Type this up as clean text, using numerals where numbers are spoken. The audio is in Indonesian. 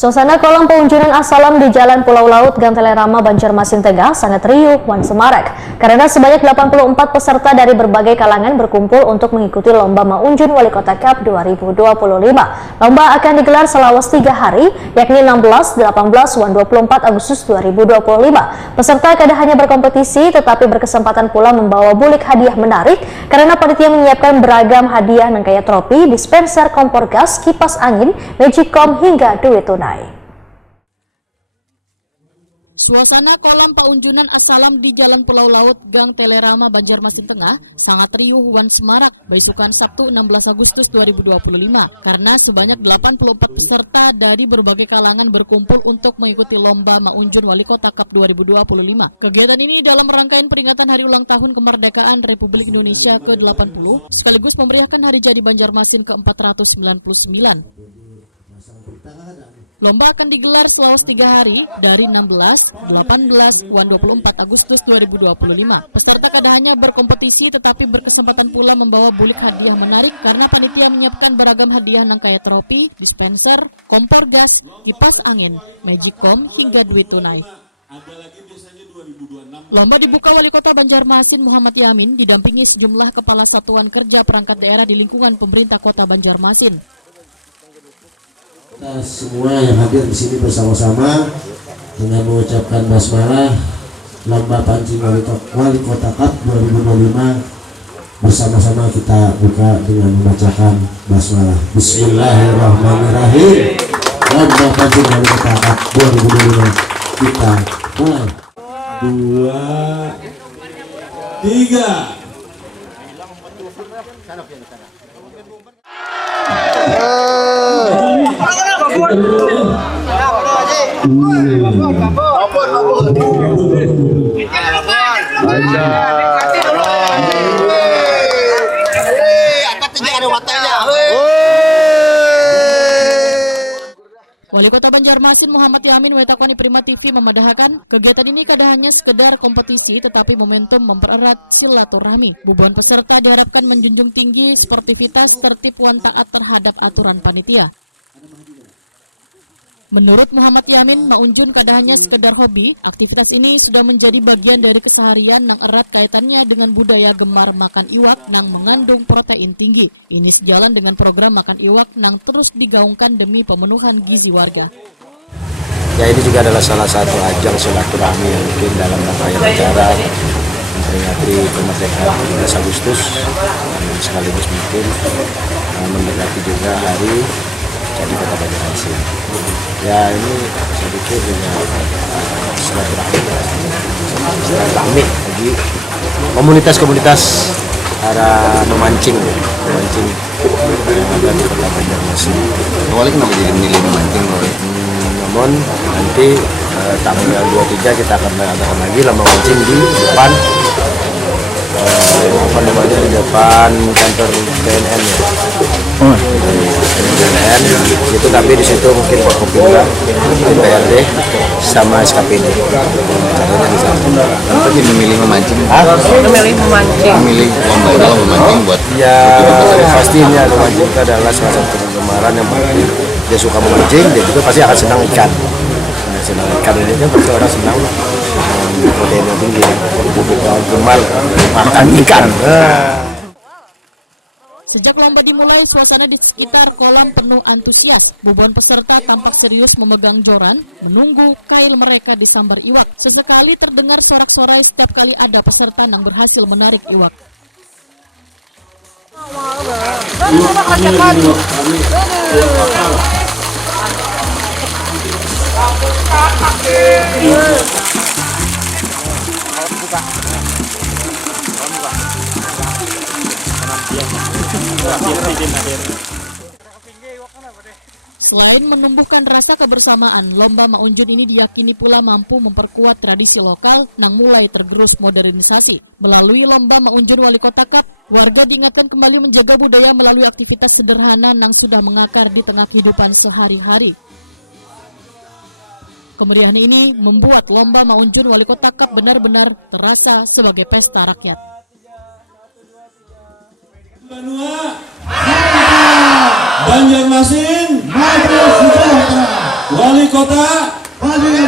Suasana kolam pengunjungan Assalam di Jalan Pulau Laut Gang Telerama, Banjarmasin Tengah sangat riuh wan semarak karena sebanyak 84 peserta dari berbagai kalangan berkumpul untuk mengikuti Lomba Maunjun Wali Kota Cup 2025. Lomba akan digelar selama 3 hari, yakni 16, 18, dan 24 Agustus 2025. Peserta tidak hanya berkompetisi, tetapi berkesempatan pula membawa bulik hadiah menarik karena panitia menyiapkan beragam hadiah kayak tropi, dispenser, kompor gas, kipas angin, magicom hingga duit tunai. Suasana kolam pengunjungan Assalam di Jalan Pulau Laut Gang Telerama, Banjarmasin Tengah sangat riuh wan semarak beisukan Sabtu 16 Agustus 2025 karena sebanyak 84 peserta dari berbagai kalangan berkumpul untuk mengikuti Lomba Maunjun Wali Kota Cup 2025. Kegiatan ini dalam rangkaian peringatan Hari Ulang Tahun Kemerdekaan Republik Indonesia ke-80 sekaligus memeriahkan Hari Jadi Banjarmasin ke-499. Lomba akan digelar selama 3 hari dari 16, 18, dan 24 Agustus 2025. Peserta tidak hanya berkompetisi tetapi berkesempatan pula membawa bulik hadiah menarik karena panitia menyiapkan beragam hadiah kayak tropi, dispenser, kompor gas, kipas angin, magicom hingga duit tunai. Lomba dibuka Wali Kota Banjarmasin Muhammad Yamin didampingi sejumlah kepala satuan kerja perangkat daerah di lingkungan pemerintah Kota Banjarmasin. Kita semua yang hadir di sini bersama-sama dengan mengucapkan basmalah Lomba Pancing Wali Kota Cup 2025 bersama-sama kita buka dengan membacakan basmalah. Bismillahirrahmanirrahim. Lomba Pancing Wali Kota Cup 2025 kita mulai. 2, 3. Wali Kota Banjarmasin Muhammad Yamin Wetakoni Prima TV memadahkan kegiatan ini kada hanya sekedar kompetisi tetapi momentum mempererat silaturahmi. Bubuhan peserta diharapkan menjunjung tinggi sportivitas, tertib, dan taat terhadap aturan panitia. Menurut Muhammad Yamin, Maunjun kada hanya sekedar hobi, aktivitas ini sudah menjadi bagian dari keseharian yang erat kaitannya dengan budaya gemar makan iwak yang mengandung protein tinggi. Ini sejalan dengan program makan iwak yang terus digaungkan demi pemenuhan gizi warga. Ya, ini juga adalah salah satu ajang silaturahmi yang mungkin dalam rangkaian acara memperingati kemerdekaan 17 Agustus dan sekaligus mungkin mendekati juga hari jadi Kota Banjarmasin. Ya, ini saya pikir juga silaturahmi bagi komunitas-komunitas para memancing yang ada di Kota Banjarmasin. Awalnya kenapa jadi memilih memancing kok? Namun nanti tanggal 23 kita akan mengadakan lagi lomba mancing di depan di depan kantor BNN ya. BNN itu, tapi di situ mungkin Forkopimda, DPRD sama SKPD. Caranya di sana. Kenapa jadi memilih memancing? Memilih lomba memancing buat ya pastinya memancing itu adalah salah satu kegemaran yang penting. Dia suka memancing, dia juga pasti akan senang ikan. Senang ikan ini kan pasti orang senang proteinnya tinggi. Bubuk yang gemar makan ikan. Sejak lomba dimulai, suasana di sekitar kolam penuh antusias. Bubuhan peserta tampak serius memegang joran, menunggu kail mereka disambar iwak. Sesekali terdengar sorak-sorai setiap kali ada peserta yang berhasil menarik iwak. Selain menumbuhkan rasa kebersamaan, Lomba Maunjun ini diyakini pula mampu memperkuat tradisi lokal yang mulai tergerus modernisasi. Melalui Lomba Maunjun Wali Kota Cup, warga diingatkan kembali menjaga budaya melalui aktivitas sederhana yang sudah mengakar di tengah kehidupan sehari-hari. Kemeriahan ini membuat Lomba Maunjun Wali Kota Cup benar-benar terasa sebagai pesta rakyat. Banjarmasin, Wali kota. Hadirin